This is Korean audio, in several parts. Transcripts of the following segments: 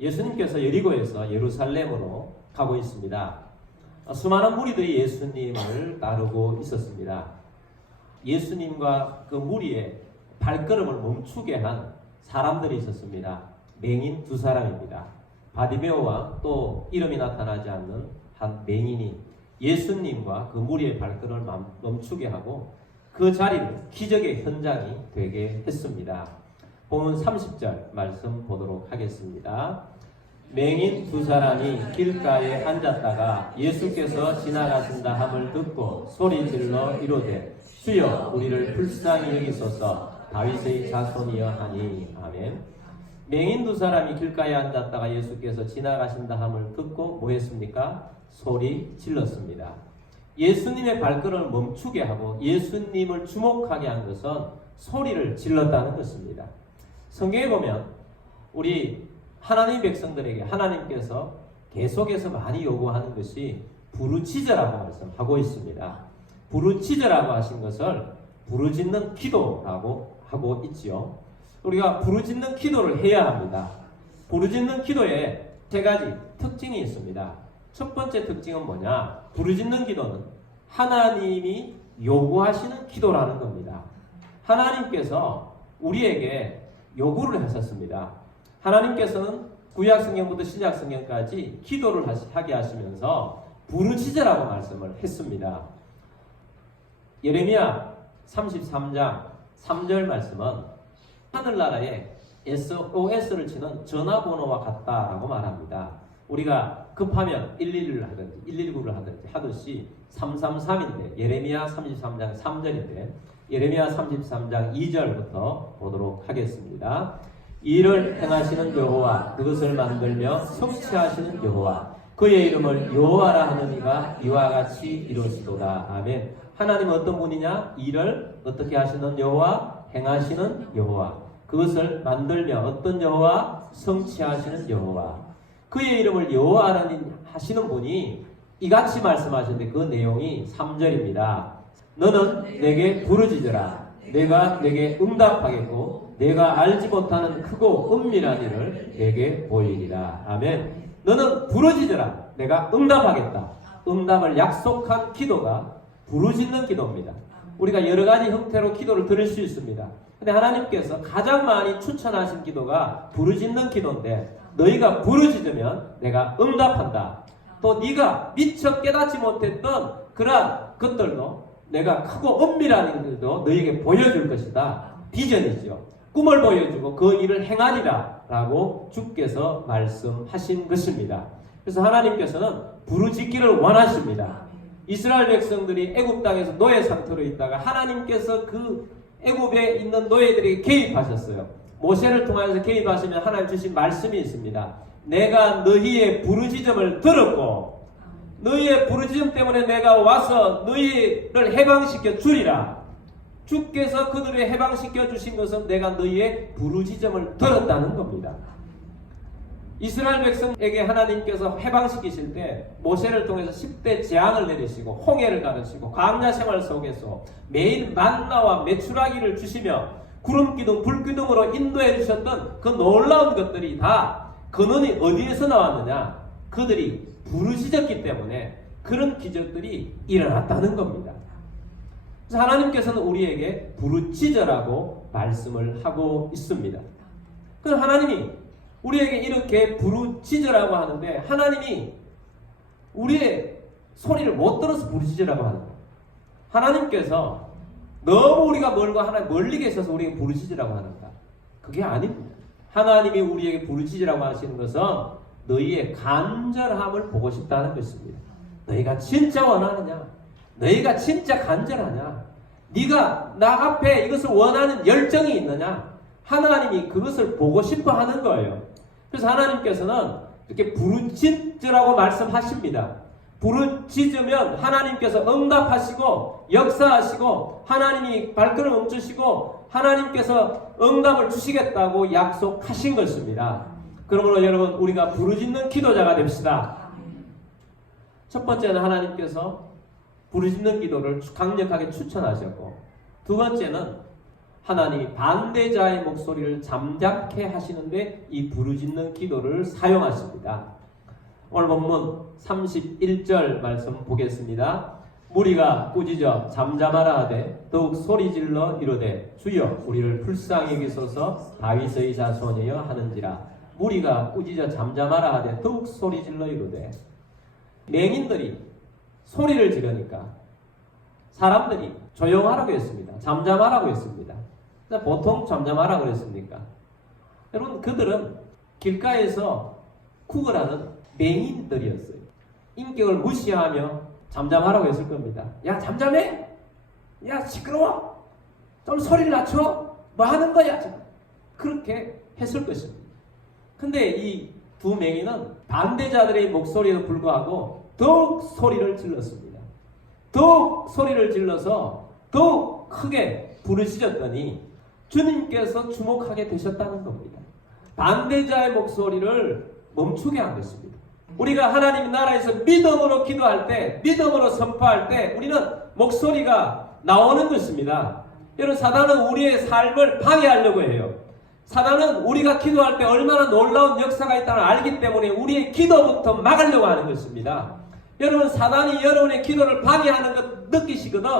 예수님께서 여리고에서 예루살렘으로 가고 있습니다. 수많은 무리들이 예수님을 따르고 있었습니다. 예수님과 그 무리의 발걸음을 멈추게 한 사람들이 있었습니다. 맹인 두 사람입니다. 바디메오와 또 이름이 나타나지 않는 한 맹인이 예수님과 그 무리의 발걸음을 멈추게 하고 그 자리를 기적의 현장이 되게 했습니다. 본문 30절 말씀 보도록 하겠습니다. 맹인 두 사람이 길가에 앉았다가 예수께서 지나가신다 함을 듣고 소리 질러 이르되 주여 우리를 불쌍히 여기소서 다윗의 자손이여 하니. 아멘. 맹인 두 사람이 길가에 앉았다가 예수께서 지나가신다 함을 듣고 뭐 했습니까? 소리 질렀습니다. 예수님의 발걸음을 멈추게 하고 예수님을 주목하게 한 것은 소리를 질렀다는 것입니다. 성경에 보면 우리 하나님 백성들에게 하나님께서 계속해서 많이 요구하는 것이 부르짖으라고 말씀하고 있습니다. 부르짖으라고 하신 것을 부르짖는 기도라고 하고 있지요. 우리가 부르짖는 기도를 해야 합니다. 부르짖는 기도에 세 가지 특징이 있습니다. 첫 번째 특징은 뭐냐? 부르짖는 기도는 하나님이 요구하시는 기도라는 겁니다. 하나님께서 우리에게 요구를 하셨습니다. 하나님께서는 구약성경부터 신약성경까지 기도를 하게 하시면서 부르짖으라고 말씀을 했습니다. 예레미야 33장 3절 말씀은 하늘나라에 SOS를 치는 전화번호와 같다라고 말합니다. 우리가 급하면 111을 하든지 119를 하든지 하듯이 333인데 예레미야 33장 3절인데 예레미야 33장 2절부터 보도록 하겠습니다. 이를 행하시는 여호와 그것을 만들며 성취하시는 여호와 그의 이름을 여호와라 하는 이가 이와 같이 이루시도다. 아멘. 하나님은 어떤 분이냐? 일을 어떻게 하시는 여호와? 행하시는 여호와. 그것을 만들며 어떤 여호와? 성취하시는 여호와. 그의 이름을 여호와라 하시는 분이 이같이 말씀하셨는데 그 내용이 3절입니다. 너는 내게 부르짖으라. 내가 내게 응답하겠고 내가 알지 못하는 크고 은밀한 일을 내게 보이리라. 아멘. 너는 부르짖으라. 내가 응답하겠다. 응답을 약속한 기도가 부르짖는 기도입니다. 우리가 여러 가지 형태로 기도를 드릴 수 있습니다. 근데 하나님께서 가장 많이 추천하신 기도가 부르짖는 기도인데 너희가 부르짖으면 내가 응답한다. 또 네가 미처 깨닫지 못했던 그러한 것들도 내가 크고 은밀한 일들도 너희에게 보여줄 것이다. 비전이죠. 꿈을 보여주고 그 일을 행하리라 라고 주께서 말씀하신 것입니다. 그래서 하나님께서는 부르짖기를 원하십니다. 이스라엘 백성들이 애굽 땅에서 노예 상태로 있다가 하나님께서 그 애굽에 있는 노예들에게 개입하셨어요. 모세를 통해서 개입하시면 하나님 주신 말씀이 있습니다. 내가 너희의 부르짖음을 들었고 너희의 부르짖음 때문에 내가 와서 너희를 해방시켜 주리라. 주께서 그들을 해방시켜 주신 것은 내가 너희의 부르짖음을 들었다는 겁니다. 이스라엘 백성에게 하나님께서 해방시키실 때 모세를 통해서 10대 재앙을 내리시고 홍해를 가르치고 광야 생활 속에서 매일 만나와 메추라기를 주시며 구름기둥 불기둥으로 인도해 주셨던 그 놀라운 것들이 다 근원이 어디에서 나왔느냐? 그들이 부르짖었기 때문에 그런 기적들이 일어났다는 겁니다. 그래서 하나님께서는 우리에게 부르짖으라고 말씀을 하고 있습니다. 그럼 하나님이 우리에게 이렇게 부르짖으라고 하는데 하나님이 우리의 소리를 못 들어서 부르짖으라고 하는 거예요. 하나님께서 너무 우리가 멀고 하나님 멀리 계셔서 우리에게 부르짖으라고 하는가? 그게 아닙니다. 하나님이 우리에게 부르짖으라고 하시는 것은 너희의 간절함을 보고 싶다는 것입니다. 너희가 진짜 원하느냐? 너희가 진짜 간절하냐? 네가 나 앞에 이것을 원하는 열정이 있느냐? 하나님이 그것을 보고 싶어 하는 거예요. 그래서 하나님께서는 이렇게 부르짖으라고 말씀하십니다. 부르짖으면 하나님께서 응답하시고 역사하시고 하나님이 발걸음 멈추시고 하나님께서 응답을 주시겠다고 약속하신 것입니다. 그러므로 여러분 우리가 부르짖는 기도자가 됩시다. 첫 번째는 하나님께서 부르짖는 기도를 강력하게 추천하셨고 두 번째는 하나님이 반대자의 목소리를 잠잠케 하시는데 이 부르짖는 기도를 사용하십니다. 오늘 본문 31절 말씀 보겠습니다. 무리가 꾸짖어 잠잠하라 하되 더욱 소리질러 이르되 주여 우리를 불쌍히 여기소서 다윗의 자손이여 하는지라. 무리가 꾸짖어 잠잠하라 하되 더욱 소리질러 이르되. 맹인들이 소리를 지르니까 사람들이 조용하라고 했습니다. 잠잠하라고 했습니다. 보통 잠잠하라고 그랬습니까? 여러분, 그들은 길가에서 구걸하는 맹인들이었어요. 인격을 무시하며 잠잠하라고 했을 겁니다. 야, 잠잠해? 야, 시끄러워? 좀 소리를 낮춰? 뭐 하는 거야? 그렇게 했을 것입니다. 근데 이 두 맹인은 반대자들의 목소리에도 불구하고 더욱 소리를 질렀습니다. 더욱 소리를 질러서 더욱 크게 부르짖었더니 주님께서 주목하게 되셨다는 겁니다. 반대자의 목소리를 멈추게 한 것입니다. 우리가 하나님 나라에서 믿음으로 기도할 때, 믿음으로 선포할 때 우리는 목소리가 나오는 것입니다. 여러분, 사단은 우리의 삶을 방해하려고 해요. 사단은 우리가 기도할 때 얼마나 놀라운 역사가 있다는 알기 때문에 우리의 기도부터 막으려고 하는 것입니다. 여러분, 사단이 여러분의 기도를 방해하는 것 느끼시거든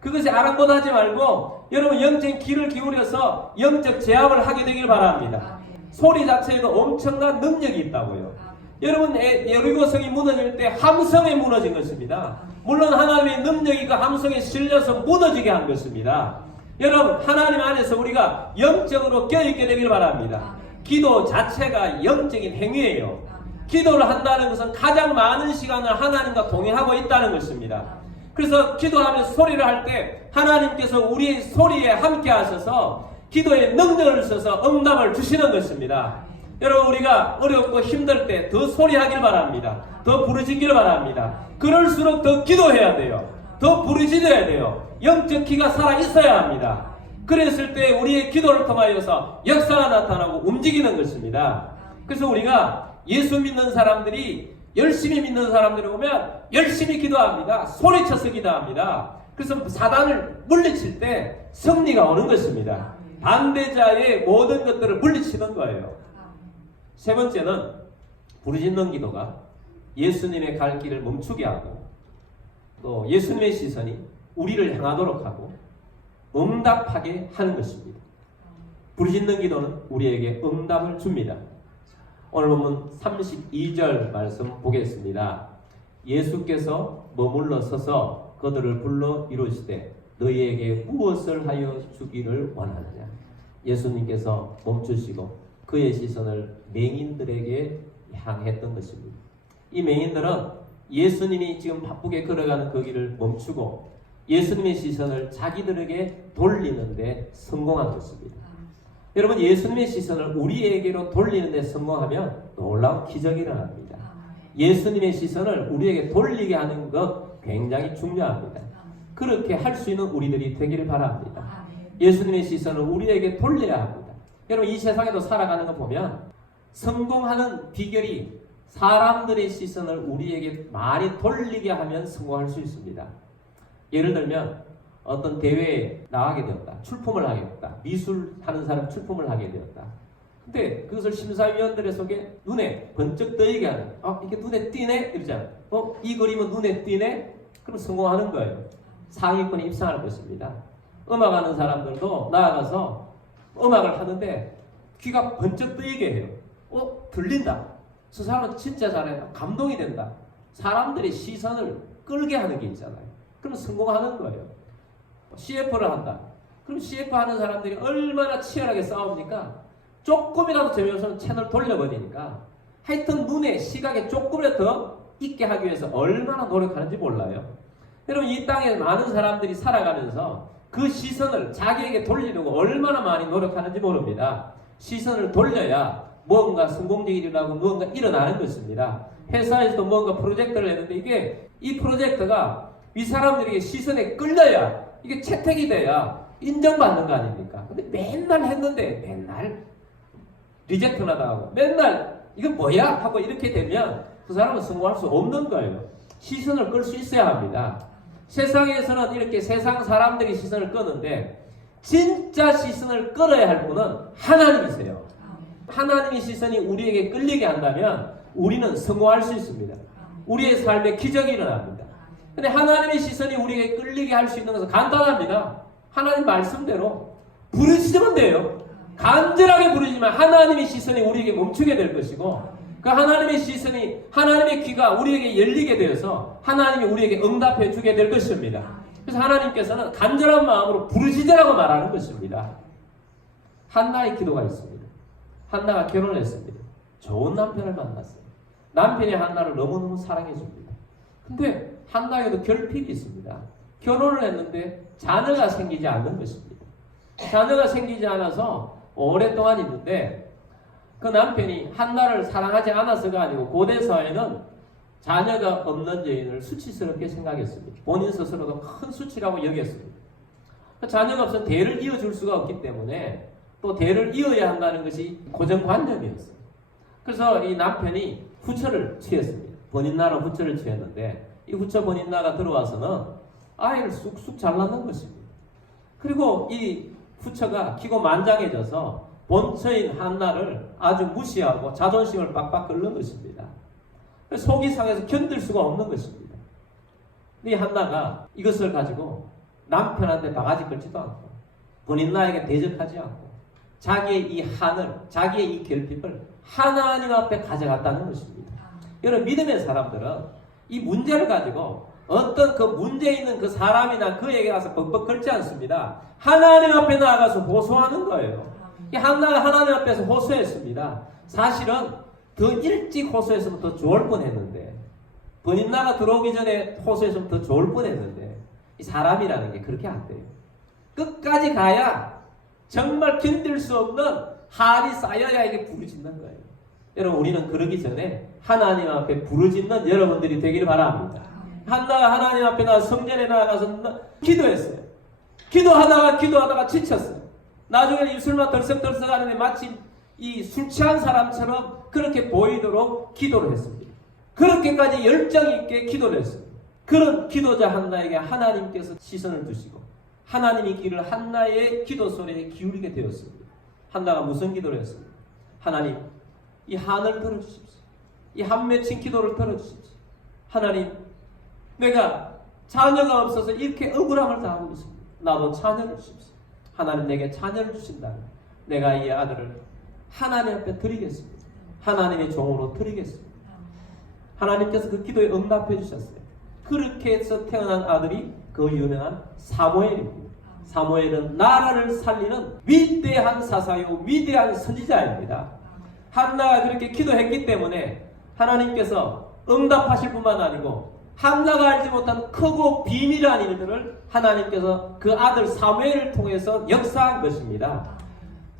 그것이 아랑곳하지 말고 여러분 영적인 귀를 기울여서 영적 제압을 하게 되길 바랍니다. 소리 자체에도 엄청난 능력이 있다고요. 여러분, 여리고성이 무너질 때 함성에 무너진 것입니다. 물론 하나님의 능력이 그 함성에 실려서 무너지게 한 것입니다. 여러분, 하나님 안에서 우리가 영적으로 깨어있게 되길 바랍니다. 기도 자체가 영적인 행위예요. 기도를 한다는 것은 가장 많은 시간을 하나님과 동행하고 있다는 것입니다. 그래서 기도하면서 소리를 할 때 하나님께서 우리의 소리에 함께 하셔서 기도에 능력을 써서 응답을 주시는 것입니다. 여러분, 우리가 어렵고 힘들 때 더 소리하길 바랍니다. 더 부르짖기를 바랍니다. 그럴수록 더 기도해야 돼요. 더 부르짖어야 돼요. 영적 기가 살아있어야 합니다. 그랬을 때 우리의 기도를 통하여서 역사가 나타나고 움직이는 것입니다. 그래서 우리가 예수 믿는 사람들이 열심히 믿는 사람들이 오면 열심히 기도합니다. 소리쳐서 기도합니다. 그래서 사단을 물리칠 때 승리가 오는 것입니다. 반대자의 모든 것들을 물리치는 거예요. 세 번째는 부르짖는 기도가 예수님의 갈 길을 멈추게 하고 또 예수님의 시선이 우리를 향하도록 하고 응답하게 하는 것입니다. 부르짖는 기도는 우리에게 응답을 줍니다. 오늘 보면 32절 말씀 보겠습니다. 예수께서 머물러 서서 그들을 불러 이르시되 너희에게 무엇을 하여 주기를 원하느냐. 예수님께서 멈추시고 그의 시선을 맹인들에게 향했던 것입니다. 이 맹인들은 예수님이 지금 바쁘게 걸어가는 그 길을 멈추고 예수님의 시선을 자기들에게 돌리는데 성공한 것입니다. 여러분, 예수님의 시선을 우리에게로 돌리는 데 성공하면 놀라운 기적이 일어납니다. 예수님의 시선을 우리에게 돌리게 하는 것 굉장히 중요합니다. 그렇게 할 수 있는 우리들이 되기를 바랍니다. 예수님의 시선을 우리에게 돌려야 합니다. 여러분, 이 세상에도 살아가는 거 보면 성공하는 비결이 사람들의 시선을 우리에게 많이 돌리게 하면 성공할 수 있습니다. 예를 들면 어떤 대회에 나가게 되었다. 출품을 하게 되었다. 미술하는 사람 출품을 하게 되었다. 근데 그것을 심사위원들의 속에 눈에 번쩍 떠이게 하는, 이게 눈에 띄네? 이러잖아요. 이 그림은 눈에 띄네? 그럼 성공하는 거예요. 상위권에 입상할 것입니다. 음악하는 사람들도 나아가서 음악을 하는데 귀가 번쩍 뜨이게 해요. 들린다. 저 사람은 진짜 잘해. 감동이 된다. 사람들의 시선을 끌게 하는 게 있잖아요. 그럼 성공하는 거예요. CF를 한다. 그럼 CF 하는 사람들이 얼마나 치열하게 싸웁니까? 조금이라도 재미없으면 채널 돌려버리니까. 하여튼 눈에 시각에 조금이라도 더 있게 하기 위해서 얼마나 노력하는지 몰라요. 여러분, 이 땅에 많은 사람들이 살아가면서 그 시선을 자기에게 돌리려고 얼마나 많이 노력하는지 모릅니다. 시선을 돌려야 뭔가 성공적이라고 무언가 일어나는 것입니다. 회사에서도 뭔가 프로젝트를 했는데 이 프로젝트가 이 사람들에게 시선에 끌려야 이게 채택이 돼야 인정받는 거 아닙니까? 근데 맨날 했는데 맨날 리젝트나 당하고 맨날 이건 뭐야? 하고 이렇게 되면 그 사람은 성공할 수 없는 거예요. 시선을 끌 수 있어야 합니다. 세상에서는 이렇게 세상 사람들이 시선을 끄는데 진짜 시선을 끌어야 할 분은 하나님이세요. 하나님의 시선이 우리에게 끌리게 한다면 우리는 성공할 수 있습니다. 우리의 삶에 기적이 일어납니다. 근데 하나님의 시선이 우리에게 끌리게 할 수 있는 것은 간단합니다. 하나님 말씀대로 부르시면 돼요. 간절하게 부르지만 하나님의 시선이 우리에게 멈추게 될 것이고, 그 하나님의 시선이, 하나님의 귀가 우리에게 열리게 되어서 하나님이 우리에게 응답해 주게 될 것입니다. 그래서 하나님께서는 간절한 마음으로 부르짖으라고 말하는 것입니다. 한나의 기도가 있습니다. 한나가 결혼을 했습니다. 좋은 남편을 만났어요. 남편이 한나를 너무너무 사랑해 줍니다. 근데 한나에게도 결핍이 있습니다. 결혼을 했는데 자녀가 생기지 않는 것입니다. 자녀가 생기지 않아서 오랫동안 있는데, 그 남편이 한나를 사랑하지 않아서가 아니고 고대 사회는 자녀가 없는 여인을 수치스럽게 생각했습니다. 본인 스스로도 큰 수치라고 여겼습니다. 자녀가 없으면 대를 이어줄 수가 없기 때문에 또 대를 이어야 한다는 것이 고정관념이었어요. 그래서 이 남편이 후처를 취했습니다. 번인나로 후처를 취했는데, 이 후처 번인나가 들어와서는 아이를 쑥쑥 잘 낳는 것입니다. 그리고 이 후처가 기고만장해져서 본처인 한나를 아주 무시하고 자존심을 빡빡 긁는 것입니다. 속이 상해서 견딜 수가 없는 것입니다. 이 한나가 이것을 가지고 남편한테 바가지 긁지도 않고 번인나에게 대적하지 않고 자기의 이 한을, 자기의 이 결핍을 하나님 앞에 가져갔다는 것입니다. 여러분, 믿음의 사람들은 이 문제를 가지고 어떤 그 문제 있는 그 사람이나 그에게 가서 벅벅 긁지 않습니다. 하나님 앞에 나아가서 호소하는 거예요. 이 한나가 하나님 앞에서 호소했습니다. 사실은 더 일찍 호소했으면 더 좋을 뻔했는데, 번인나가 들어오기 전에 호소했으면 더 좋을 뻔했는데, 이 사람이라는 게 그렇게 안 돼요. 끝까지 가야 정말 견딜 수 없는 한이 쌓여야 이게 부르짖는 거예요. 여러분, 우리는 그러기 전에 하나님 앞에 부르짖는 여러분들이 되기를 바랍니다. 한나가 하나님 앞에 나가 성전에 나가서 기도했어요. 기도하다가 지쳤어요. 나중에 입술만 덜썩덜썩 하는데 마치 이 술 취한 사람처럼 그렇게 보이도록 기도를 했습니다. 그렇게까지 열정 있게 기도를 했습니다. 그런 기도자 한나에게 하나님께서 시선을 두시고 하나님의 귀를 한나의 기도 소리에 기울이게 되었습니다. 한나가 무슨 기도를 했습니까? 하나님, 이 한을 들어주십시오. 이 한 맺힌 기도를 들어주십시오. 하나님, 내가 자녀가 없어서 이렇게 억울함을 당하고 있습니다. 나도 자녀를 주십시오. 하나님, 내게 자녀를 주신다면 내가 이 아들을 하나님 앞에 드리겠습니다. 하나님의 종으로 드리겠습니다. 하나님께서 그 기도에 응답해 주셨어요. 그렇게 해서 태어난 아들이 그 유명한 사무엘입니다. 사무엘은 나라를 살리는 위대한 사사요 위대한 선지자입니다. 한나가 그렇게 기도했기 때문에 하나님께서 응답하실 뿐만 아니고 한나가 알지 못한 크고 비밀한 일들을 하나님께서 그 아들 사무엘을 통해서 역사한 것입니다.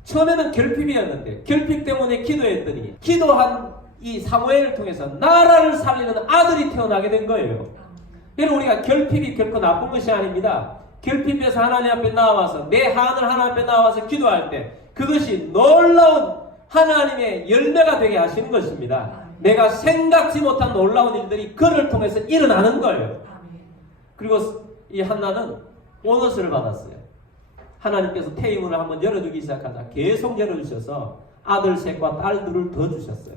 처음에는 결핍이었는데 결핍 때문에 기도했더니 기도한 이 사무엘을 통해서 나라를 살리는 아들이 태어나게 된 거예요. 여러분, 우리가 결핍이 결코 나쁜 것이 아닙니다. 결핍에서 하나님 앞에 나와서 내 한을 하나님 앞에 나와서 기도할 때 그것이 놀라운 하나님의 열매가 되게 하시는 것입니다. 내가 생각지 못한 놀라운 일들이 그를 통해서 일어나는 거예요. 그리고 이 한나는 보너스를 받았어요. 하나님께서 태의문을 한번 열어주기 시작하자 계속 열어주셔서 아들 셋과 딸들을 더 주셨어요.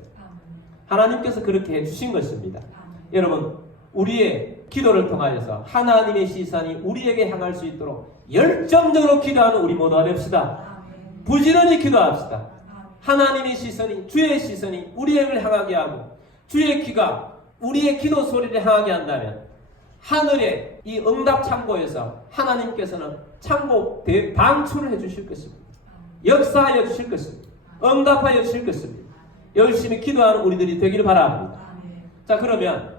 하나님께서 그렇게 해주신 것입니다. 여러분, 우리의 기도를 통하여서 하나님의 시선이 우리에게 향할 수 있도록 열정적으로 기도하는 우리 모두가 됩시다. 부지런히 기도합시다. 하나님의 시선이, 주의 시선이 우리에게 향하게 하고 주의 귀가 우리의 기도 소리를 향하게 한다면 하늘의 이 응답 창고에서 하나님께서는 창고 방출을 해주실 것입니다. 역사하여 주실 것입니다. 응답하여 주실 것입니다. 열심히 기도하는 우리들이 되기를 바랍니다. 자, 그러면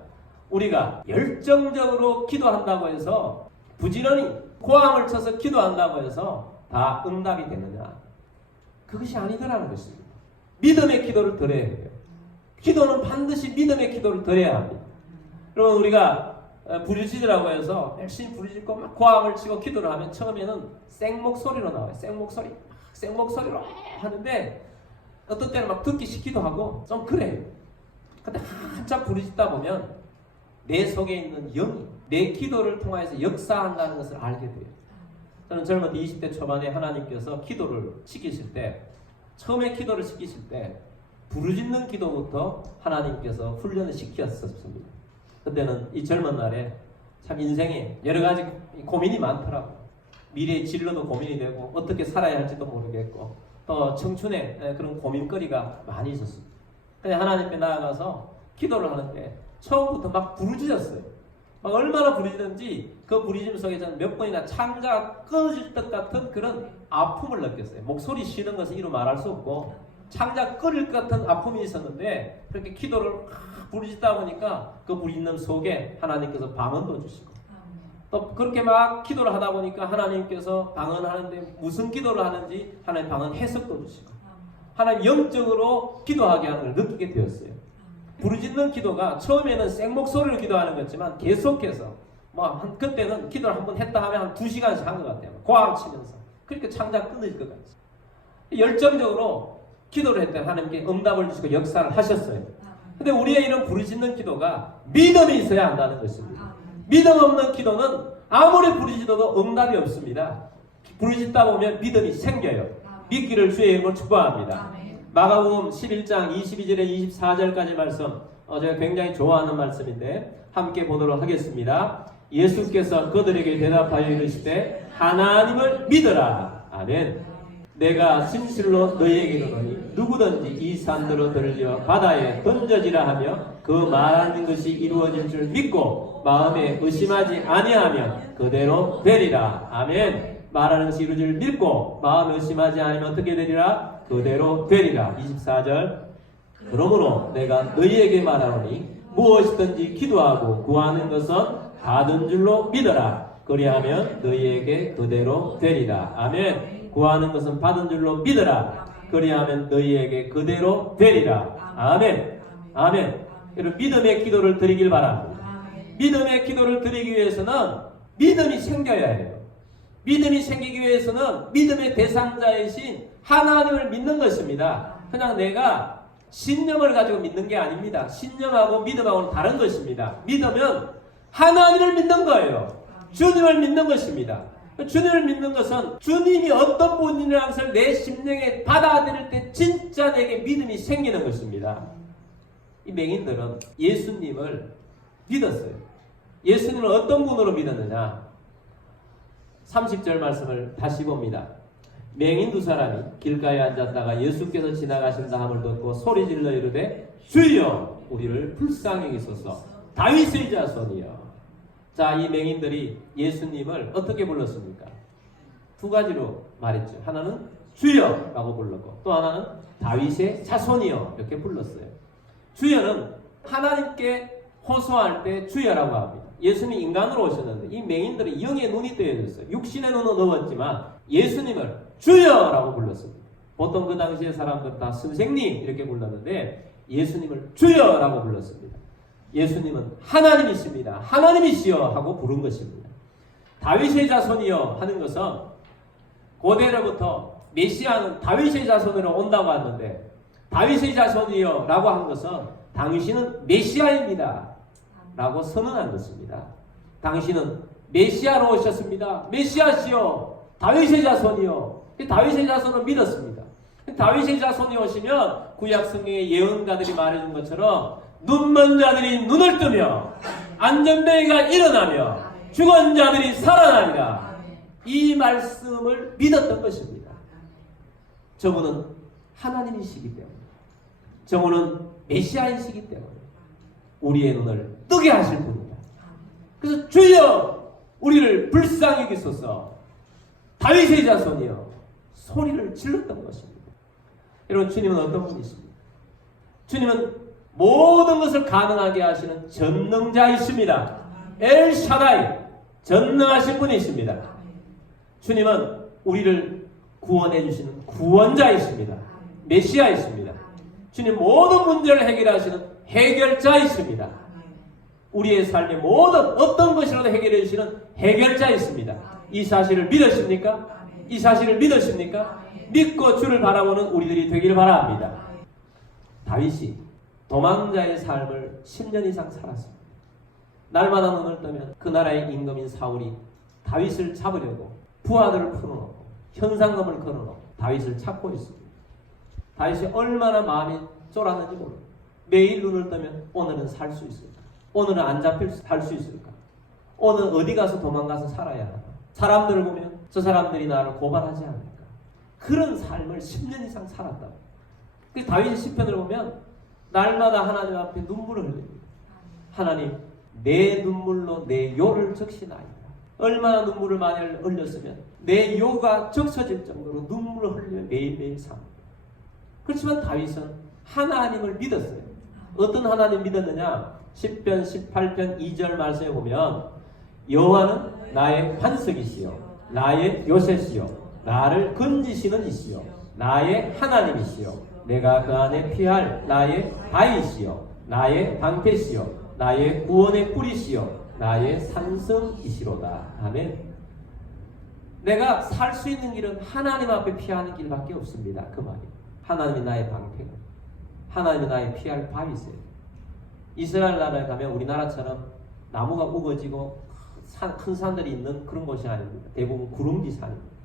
우리가 열정적으로 기도한다고 해서 부지런히 고함을 쳐서 기도한다고 해서 다 응답이 되느냐? 그것이 아니더라는 것입니다. 믿음의 기도를 드려야 해요. 기도는 반드시 믿음의 기도를 드려야 합니다. 여러분, 우리가 부르짖으라고 해서 열심히 부르짖고 막 고함을 치고 기도를 하면 처음에는 생목소리로 나와요. 생목소리로 하는데 어떤 때는 막 듣기 싫기도 하고 좀 그래요. 근데 한참 부르짖다 보면 내 속에 있는 영이 내 기도를 통해서 역사한다는 것을 알게 돼요. 저는 젊은 때 20대 초반에 하나님께서 기도를 시키실 때, 처음에 기도를 시키실 때 부르짖는 기도부터 하나님께서 훈련을 시켰었습니다. 그때는 이 젊은 날에 참 인생에 여러 가지 고민이 많더라고요. 미래의 진로도 고민이 되고 어떻게 살아야 할지도 모르겠고 또 청춘에 그런 고민거리가 많이 있었습니다. 그냥 하나님께 나아가서 기도를 하는데 처음부터 막 부르짖었어요. 막 얼마나 부르짖는지 그 부르짖음 속에 저는 몇 번이나 창자가 끊어질 것 같은 그런 아픔을 느꼈어요. 목소리 쉬는 것은 이루 말할 수 없고 창자가 끊을 것 같은 아픔이 있었는데 그렇게 기도를 부르짖다 보니까 그 부르짖는 속에 하나님께서 방언도 주시고 또 그렇게 막 기도를 하다 보니까 하나님께서 방언하는데 무슨 기도를 하는지 하나님 방언 해석도 주시고 하나님 영적으로 기도하게 하는 걸 느끼게 되었어요. 부르짖는 기도가 처음에는 생목소리로 기도하는 거지만 계속해서 그때는 기도를 한번 했다 하면 한 2시간씩 한 것 같아요. 고함 치면서 그렇게 창자가 끊어질 것 같아요. 열정적으로 기도를 했더니 하나님께 응답을 주시고 역사를 하셨어요. 근데 우리의 이런 부르짖는 기도가 믿음이 있어야 한다는 것입니다. 믿음 없는 기도는 아무리 부르짖어도 응답이 없습니다. 부르짖다 보면 믿음이 생겨요. 믿기를 주의 이름으로 축복합니다. 마가복음 11장 22절에 24절까지 말씀 제가 굉장히 좋아하는 말씀인데 함께 보도록 하겠습니다. 예수께서 그들에게 대답하여 이르시되 하나님을 믿어라. 아멘. 내가 진실로 너희에게 이르노니 누구든지 이 산들로 들려 바다에 던져지라 하며 그 말하는 것이 이루어질 줄 믿고 마음에 의심하지 아니하면 그대로 되리라. 아멘. 말하는 것이 이루어질 줄 믿고 마음에 의심하지 않으면 어떻게 되리라? 그대로 되리라. 24절. 그러므로 내가 너희에게 말하노니 무엇이든지 기도하고 구하는 것은 받은 줄로 믿어라. 그리하면 너희에게 그대로 되리라. 아멘. 구하는 것은 받은 줄로 믿어라. 그리하면 너희에게 그대로 되리라. 아멘. 아멘. 여러분 믿음의 기도를 드리길 바랍니다. 믿음의 기도를 드리기 위해서는 믿음이 생겨야 해요. 믿음이 생기기 위해서는 믿음의 대상자이신 하나님을 믿는 것입니다. 그냥 내가 신념을 가지고 믿는 게 아닙니다. 신념하고 믿음하고는 다른 것입니다. 믿음은 하나님을 믿는 거예요. 주님을 믿는 것입니다. 주님을 믿는 것은 주님이 어떤 분이라는 것을 내 심령에 받아들일 때 진짜 내게 믿음이 생기는 것입니다. 이 맹인들은 예수님을 믿었어요. 예수님을 어떤 분으로 믿었느냐? 30절 말씀을 다시 봅니다. 맹인 두 사람이 길가에 앉았다가 예수께서 지나가신다 함을 듣고 소리질러 이르되 주여 우리를 불쌍히 여기소서 다윗의 자손이여. 자, 이 맹인들이 예수님을 어떻게 불렀습니까? 두 가지로 말했죠. 하나는 주여라고 불렀고 또 하나는 다윗의 자손이여 이렇게 불렀어요. 주여는 하나님께 호소할 때 주여라고 합니다. 예수님이 인간으로 오셨는데 이 맹인들이 영의 눈이 뜨여졌어요. 육신의 눈은 넣었지만 예수님을 주여라고 불렀습니다. 보통 그 당시의 사람들 다 선생님 이렇게 불렀는데 예수님을 주여라고 불렀습니다. 예수님은 하나님이십니다. 하나님이시여 하고 부른 것입니다. 다윗의 자손이여 하는 것은 고대로부터 메시아는 다윗의 자손으로 온다고 하는데 다윗의 자손이여 라고 한 것은 당신은 메시아입니다 라고 선언한 것입니다. 당신은 메시아로 오셨습니다. 메시아시여 다윗의 자손이여. 다윗의 자손을 믿었습니다. 다윗의 자손이 오시면 구약 성경의 예언가들이 말해준 것처럼 눈먼 자들이 눈을 뜨며 안전뱅이가 일어나며 죽은 자들이 살아나리라. 이 말씀을 믿었던 것입니다. 저분은 하나님이시기 때문에 저분은 메시아이시기 때문에 우리의 눈을 뜨게 하실 분이다. 그래서 주여 우리를 불쌍히 여기소서 다윗의 자손이여 소리를 질렀던 것입니다. 여러분 주님은 어떤 분이십니까? 주님은 모든 것을 가능하게 하시는 전능자이십니다. 엘샤다이 전능하신 분이십니다. 주님은 우리를 구원해 주시는 구원자이십니다. 메시아이십니다. 주님 모든 문제를 해결하시는 해결자이십니다. 우리의 삶의 모든 어떤 것이라도 해결해 주시는 해결자이십니다. 이 사실을 믿으십니까? 이 사실을 믿으십니까? 믿고 주를 바라보는 우리들이 되기를 바랍니다. 다윗이 도망자의 삶을 10년 이상 살았습니다. 날마다 눈을 뜨면 그 나라의 임금인 사울이 다윗을 잡으려고 부하들을 풀어놓고 현상금을 걸어놓고 다윗을 찾고 있습니다. 다윗이 얼마나 마음이 쫄았는지 모릅니다. 매일 눈을 뜨면 오늘은 살 수 있을까? 오늘은 안 잡힐 수 있을까? 오늘 어디 가서 도망가서 살아야 하나? 사람들을 보면 저 사람들이 나를 고발하지 않을까? 그런 삶을 10년 이상 살았다. 그래서 다윗의 시편을 보면 날마다 하나님 앞에 눈물을 흘립니다. 하나님, 내 눈물로 내 요를 적시나이다. 얼마나 눈물을 많이 흘렸으면 내 요가 적셔질 정도로 눈물을 흘리며 매일매일 삽니다. 그렇지만 다윗은 하나님을 믿었어요. 어떤 하나님 믿었느냐? 10편 18편 2절 말씀에 보면 여호와는 나의 반석이시요 나의 요새시요 나를 건지시는 이시요 나의 하나님이시요 내가 그 안에 피할 나의 바위시요 나의 방패시요 나의 구원의 뿌리시요 나의 산성이시로다. 아멘. 내가 살 수 있는 길은 하나님 앞에 피하는 길밖에 없습니다. 그 말이. 하나님이 나의 방패고 하나님이 나의 피할 바위세요. 이스라엘 나라에 가면 우리나라처럼 나무가 우거지고 큰 산들이 있는 그런 곳이 아닙니다. 대부분 구릉지 산입니다.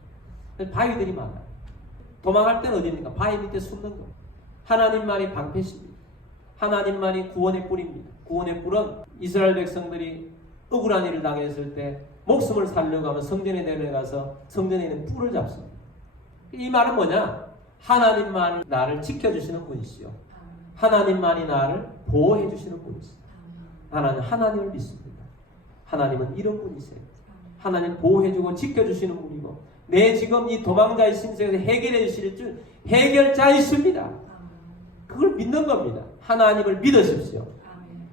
바위들이 많아요. 도망갈 때는 어디입니까? 바위 밑에 숨는 거. 하나님만이 방패십니다. 하나님만이 구원의 뿔입니다. 구원의 뿔은 이스라엘 백성들이 억울한 일을 당했을 때 목숨을 살려고 하면 성전에 내려가서 성전에 있는 뿔을 잡습니다. 이 말은 뭐냐? 하나님만 나를 지켜주시는 분이시요 하나님만이 나를 보호해 주시는 분이시요 나는 하나님을 믿습니다. 하나님은 이런 분이세요. 하나님 보호해주고 지켜주시는 분이고 내 지금 이 도망자의 심생에서 해결해 주실 줄 해결자이십니다. 그걸 믿는 겁니다. 하나님을 믿으십시오.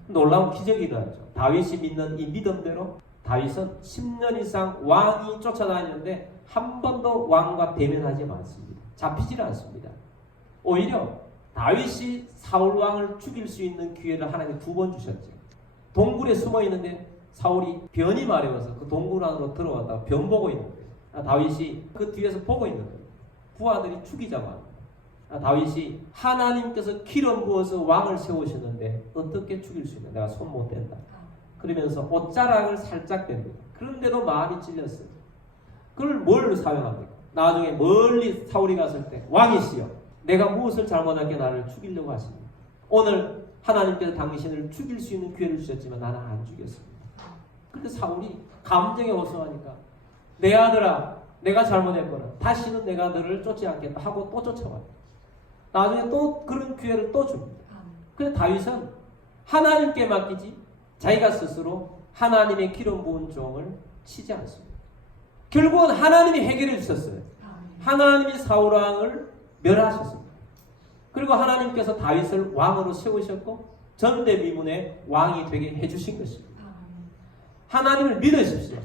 놀라운 기적이 일어나죠. 다윗이 믿는 이 믿음대로 다윗은 10년 이상 왕이 쫓아다니는데 한 번도 왕과 대면하지 않습니다. 잡히질 않습니다. 오히려 다윗이 사울 왕을 죽일 수 있는 기회를 하나님이 2번 주셨죠. 동굴에 숨어 있는데 사울이 변이 마려워서 그 동굴 안으로 들어갔다가 변 보고 있는 거예요. 다윗이 그 뒤에서 보고 있는 거예요. 부하들이 죽이자고 합니다. 다윗이 하나님께서 기름 부어서 왕을 세우셨는데 어떻게 죽일 수 있나? 내가 손 못 댄다. 그러면서 옷자락을 살짝 댑니다. 그런데도 마음이 찔렸어요. 그걸 뭘 사용합니까? 나중에 멀리 사울이 갔을 때 왕이시여 내가 무엇을 잘못한 게 나를 죽이려고 하십니까? 오늘 하나님께서 당신을 죽일 수 있는 기회를 주셨지만 나는 안 죽였습니다. 그런데 사울이 감정에 호소하니까 내 아들아 내가 잘못했거나 다시는 내가 너를 쫓지 않겠다 하고 또 쫓아와요. 나중에 또 그런 기회를 또 줍니다. 그런데 다윗은 하나님께 맡기지 자기가 스스로 하나님의 기름 부은 종을 치지 않습니다. 결국은 하나님이 해결해 주셨어요. 하나님이 사울 왕을 멸하셨습니다. 그리고 하나님께서 다윗을 왕으로 세우셨고 전대미문의 왕이 되게 해주신 것입니다. 하나님을 믿으십시오.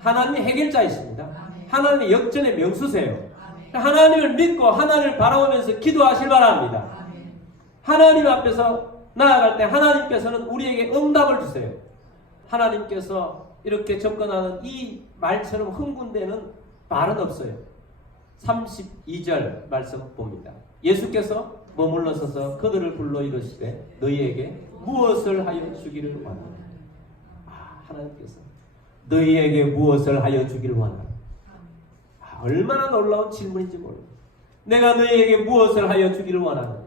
하나님이 해결자이십니다. 하나님의 역전의 명수세요. 하나님을 믿고 하나님을 바라보면서 기도하실 바랍니다. 하나님 앞에서 나아갈 때 하나님께서는 우리에게 응답을 주세요. 하나님께서 이렇게 접근하는 이 말처럼 흥분되는 말은 없어요. 32절 말씀 봅니다. 예수께서 머물러 서서 그들을 불러 이르시되 너희에게 무엇을 하여 주기를 원하나? 하나님께서 너희에게 무엇을 하여 주기를 원하나? 얼마나 놀라운 질문인지 모릅니다. 내가 너희에게 무엇을 하여 주기를 원하느냐?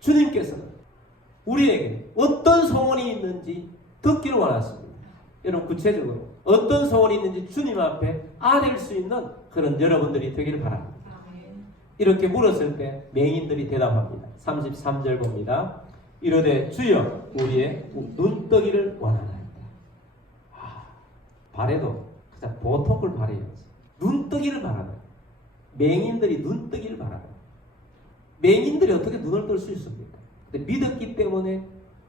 주님께서는 우리에게 어떤 소원이 있는지 듣기를 원하십니다. 여러분 구체적으로 어떤 소원이 있는지 주님 앞에 아뢰일 수 있는 그런 여러분들이 되기를 바랍니다. 이렇게 물었을 때 맹인들이 대답합니다. 33절 봅니다. 이르되 주여 우리의 눈뜨기를 원하나이다. 바래도 그냥 보통 걸 바래야지. 눈뜨기를 바라는 맹인들이 눈뜨기를 바라는 맹인들이 어떻게 눈을 뜰 수 있습니까? 근데 믿었기 때문에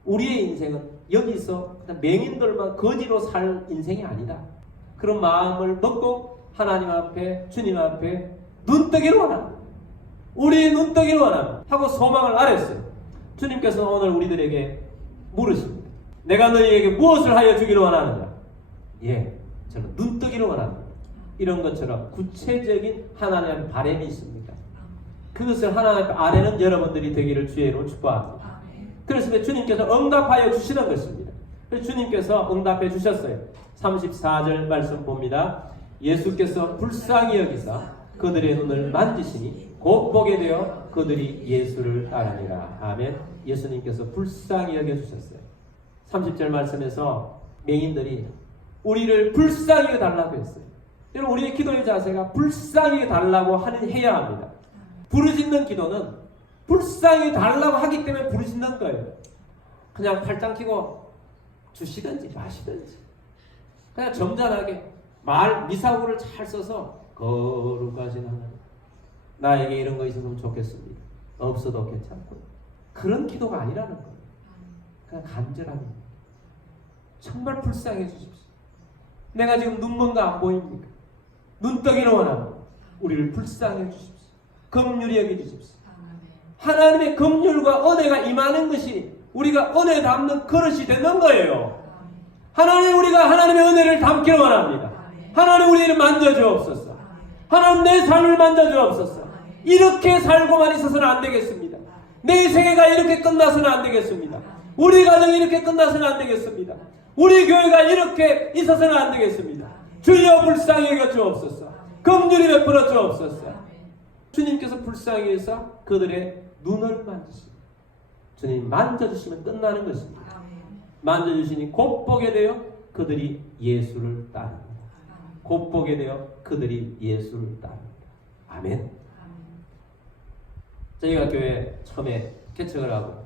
우리의 인생은 여기서 그냥 맹인들만 거지로 살 인생이 아니다. 그런 마음을 먹고 하나님 앞에 주님 앞에 눈뜨기를 원합니다. 우리의 눈뜨기를 원합니다. 하고 소망을 아뢰었어요. 주님께서 오늘 우리들에게 물으십니다. 내가 너희에게 무엇을 하여 주기를 원하느냐? 예, 저는 눈뜨기를 원합니다. 이런 것처럼 구체적인 하나님의 바람이 있습니다. 그것을 하나님 앞에 아뢰는 여러분들이 되기를 주의 이름으로 축복합니다. 그래서 주님께서 응답하여 주시는 것입니다. 그래서 주님께서 응답해 주셨어요. 34절 말씀 봅니다. 예수께서 불쌍히 여기사 그들의 눈을 만지시니 곧 보게 되어 그들이 예수를 따르니라. 아멘. 예수님께서 불쌍히 여겨주셨어요. 30절 말씀에서 맹인들이 우리를 불쌍히 여달라고 했어요. 여러분, 우리의 기도의 자세가 불쌍히 달라고 해야 합니다. 부르짖는 기도는 불쌍히 달라고 하기 때문에 부르짖는 거예요. 그냥 팔짱 끼고 주시든지 마시든지 그냥 점잖하게 미사구를 잘 써서 거룩하신 하나님, 나에게 이런 거 있으면 좋겠습니다. 없어도 괜찮고, 그런 기도가 아니라는 거예요. 그냥 간절합니다. 정말 불쌍해 주십시오. 내가 지금 눈먼가 안 보입니까? 눈떠기를 원합니다. 우리를 불쌍해 주십시오. 긍휼히 여겨 주십시오. 하나님의 긍휼과 은혜가 임하는 것이 우리가 은혜 담는 그릇이 되는 거예요. 하나님, 우리가 하나님의 은혜를 담기를 원합니다. 하나님, 우리를 만져주옵소서. 하나님, 내 삶을 만져주옵소서. 이렇게 살고만 있어서는 안 되겠습니다. 내 세계가 이렇게 끝나서는 안 되겠습니다. 우리 가정이 이렇게 끝나서는 안 되겠습니다. 우리 교회가 이렇게 있어서는 안 되겠습니다. 주여 불쌍히 여겨 주옵소서. 긍휼히 베풀어 주옵소서. 주님께서 불쌍히 여기사 그들의 눈을 만지십니다. 주님 만져주시면 끝나는 것입니다. 만져주시니 곧 보게 되어 그들이 예수를 따릅니다. 곧 보게 되어 그들이 예수를 따릅니다. 아멘. 저희가 교회 처음에 개척을 하고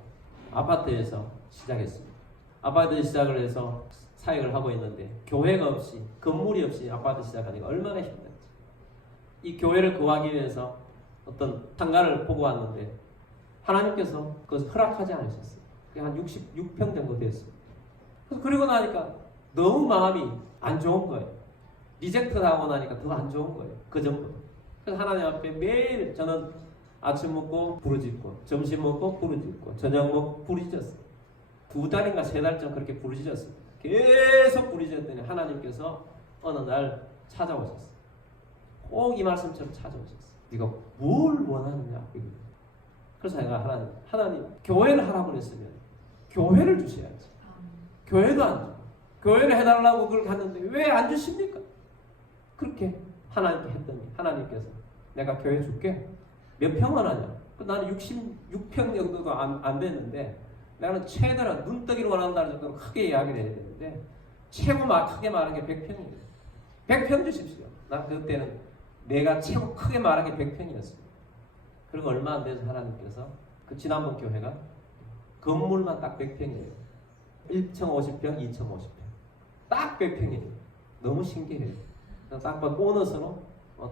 아파트에서 시작했습니다. 아파트 시작을 해서 사역을 하고 있는데 교회가 없이, 건물이 없이 아파트 시작하니까 얼마나 힘든지. 이 교회를 구하기 위해서 어떤 상가를 보고 왔는데 하나님께서 그것을 허락하지 않으셨어요. 한 66평 정도 됐어요. 그리고 나니까 너무 마음이 안 좋은 거예요. 리젝트 하고 나니까 더 안 좋은 거예요. 그 전부터. 그래서 하나님 앞에 매일 저는 아침 먹고 부르짖고, 점심 먹고 부르짖고, 저녁 먹고 부르짖었어요. 2달인가 3달쯤 그렇게 부르짖었어요. 계속 부르짖었더니 하나님께서 어느 날 찾아오셨어요. 꼭 이 말씀처럼 찾아오셨어요. 네가 뭘 원하느냐. 그래서 내가 하나님 교회를 하라고 그랬으면 교회를 주셔야지. 교회도 안 줘. 교회를 해달라고 그걸 갔는데 왜 안 주십니까? 그렇게 하나님께 했더니 하나님께서 내가 교회 줄게. 몇 평 원하냐? 나는 66평 정도도 안 됐는데 나는 최대로 눈뜨기를 원한다는 정도로 크게 이야기를 해야 되는데 최고 크게 말한 게 100평이에요. 100평 주십시오. 나 그때는 내가 최고 크게 말한 게 100평이었어요. 그리고 얼마 안 돼서 하나님께서 그 지난번 교회가 건물만 딱 100평이에요. 1,050평, 2,050평. 딱 100평이에요. 너무 신기해요. 딱 보너스로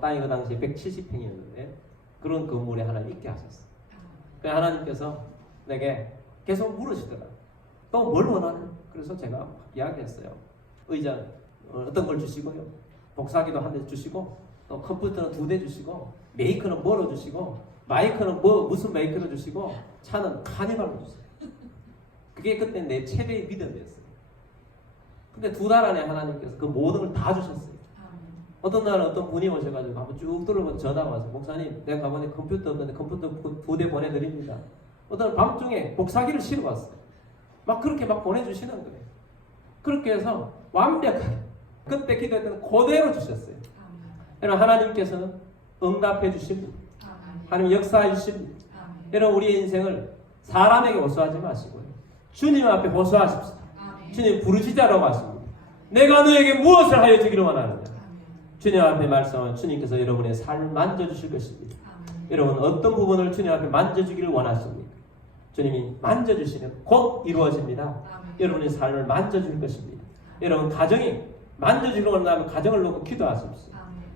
땅이 그 당시에 170평이었는데 그런 건물에 하나님 있게 하셨어요. 그래서 하나님께서 내게 계속 물으시더라. 또 뭘 원하는? 그래서 제가 이야기했어요. 의자 어떤 걸 주시고요. 복사기도 한 대 주시고 또 컴퓨터는 2대 주시고 메이커는 뭐로 주시고 마이크는 무슨 메이커로 주시고 차는 카니발로 주세요. 그게 그때 내 최대의 믿음이었어요. 근데 2달 안에 하나님께서 그 모든 걸 다 주셨어요. 어떤 날은 어떤 분이 오셔가지고 한번 쭉 들어보면 전화가 와서 목사님 내가 가보니 컴퓨터 없는데 컴퓨터 2대 보내드립니다. 어떤 밤중에 복사기를 실어 왔어요. 막 그렇게 막 보내주시는 거예요. 그렇게 해서 완벽하게 그때 기도했던 그대로 주셨어요. 여러분 하나님께서는 응답해 주십니다. 하나님 역사해 주십니다. 여러분 우리의 인생을 사람에게 호소하지 마시고요. 주님 앞에 호소하십시오. 주님 부르짖으라고 하십니다. 내가 너에게 무엇을 하여 주기를 원하느냐. 주님 앞에 말씀하면 주님께서 여러분의 삶을 만져주실 것입니다. 여러분 어떤 부분을 주님 앞에 만져주기를 원하십니까? 주님이 만져주시면 곧 이루어집니다. 여러분의 삶을 만져줄 것입니다. 여러분 가정이 만져주기를 원하면 가정을 놓고 기도하십시오.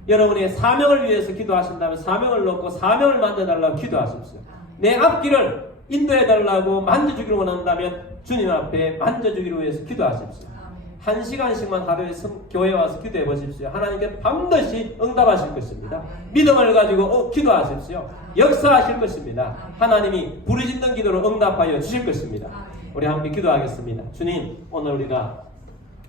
여러분의 사명을 위해서 기도하신다면 사명을 놓고 사명을 만져달라고 기도하십시오. 내 앞길을 인도해달라고 만져주기를 원한다면 주님 앞에 만져주기를 위해서 기도하십시오. 1시간씩만 하루에 교회에 와서 기도해 보십시오. 하나님께 반드시 응답하실 것입니다. 믿음을 가지고 기도하십시오. 역사하실 것입니다. 하나님이 부르짖는 기도로 응답하여 주실 것입니다. 우리 함께 기도하겠습니다. 주님, 오늘 우리가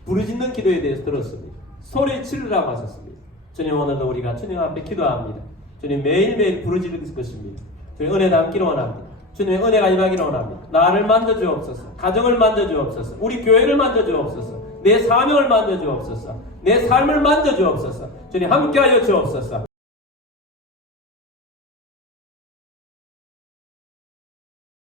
부르짖는 기도에 대해서 들었습니다. 소리 지르라고 하셨습니다. 주님, 오늘도 우리가 주님 앞에 기도합니다. 주님, 매일매일 부르짖을 것입니다. 주님, 은혜 담기를 원합니다. 주님의 은혜가 임하기를 원합니다. 나를 만져주옵소서. 가정을 만져주옵소서. 우리 교회를 만져주옵소서. 내 사명을 만져주옵소서. 내 삶을 만져 주옵소서. 주님 함께하여 주옵소서.